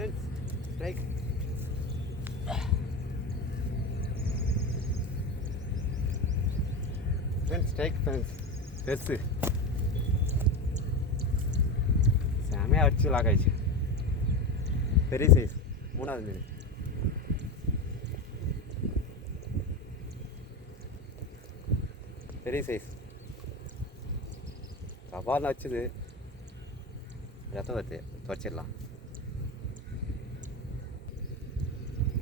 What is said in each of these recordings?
Friends strike friends strike friends பெருசு செமையாக அடிச்சு லாக் ஆயிடுச்சு பெரிய சைஸ் மூணாவது மீன் பெரிய சைஸ் கபால் அடிச்சது ரத்தம் வச்சு துவைச்சிடலாம்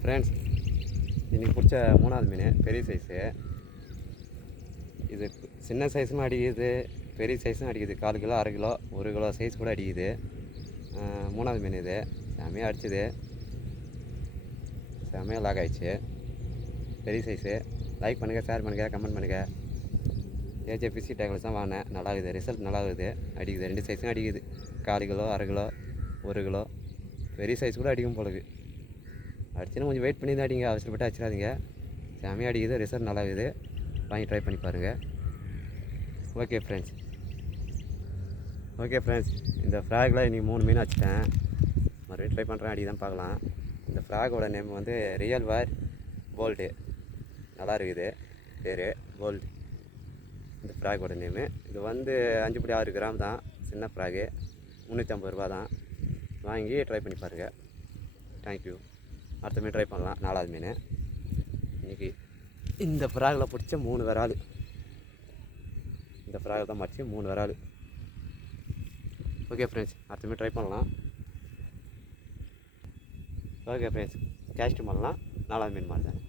ஃப்ரெண்ட்ஸ் இன்றைக்கி பிடிச்ச மூணாவது மீன் பெரிய சைஸு இது சின்ன சைஸும் அடிக்குது பெரிய சைஸும் அடிக்குது. கால் கிலோ அரை கிலோ ஒரு கிலோ சைஸ் கூட அடிக்குது. மூணாவது மீன் இது. செமையாக அடிச்சுது. செமையாக லாக் ஆகிடுச்சு பெரிய சைஸு லைக் பண்ணுங்கள் ஷேர் பண்ணுங்கள் கமெண்ட் பண்ணுங்கள் ஏஜே பிசி டேக்லஸ் தான் வாங்கினேன். நல்லா இருக்குது. ரிசல்ட் நல்லா இருக்குது. அடிக்குது. ரெண்டு சைஸும் அடிக்குது. கால் கிலோ அரை கிலோ ஒரு கிலோ. பெரிய சைஸ் கூட அடிக்கும் போலக்கு. அடிச்சுன்னா கொஞ்சம் வெயிட் பண்ணி தான் அடிங்க அவசரப்பட்டு அடிச்சிடாதீங்க. செமையாக அடிக்குது ரிசல்ட் நல்லா இருக்குது வாங்கி ட்ரை பண்ணி பாருங்கள் ஓகே ஃப்ரெண்ட்ஸ் ஓகே ஃப்ரெண்ட்ஸ் இந்த ஃப்ராகில் இன்றைக்கி மூணு மீன் வச்சுட்டேன் மறுபடியும் ட்ரை பண்ணுறேன் அடி தான் பார்க்கலாம். இந்த ஃப்ராகோட நேம் வந்து ரியல் வார் போல்டு நல்லா இருக்குது. பேர் கோல்டு இந்த ஃப்ராகோட நேமு இது வந்து அஞ்சு புள்ளி ஆறு கிராம் தான். சின்ன ஃப்ராகு முந்நூற்றம்பது ரூபா தான். வாங்கி ட்ரை பண்ணி பாருங்கள் தேங்க்யூ அடுத்த மீன் ட்ரை பண்ணலாம். நாலாவது மீன். இன்றைக்கி இந்த ஃப்ராகில் பிடிச்ச மூணு விரால் இந்த ஃப்ராகில் தான் மடிச்சு மூணு விரால் ஓகே ஃப்ரெண்ட்ஸ் அடுத்த மீன் ட்ரை பண்ணலாம். ஓகே ஃப்ரெண்ட்ஸ் கேஸ்ட் பண்ணலாம். நாலாவது மீன் மாதிரி தான்.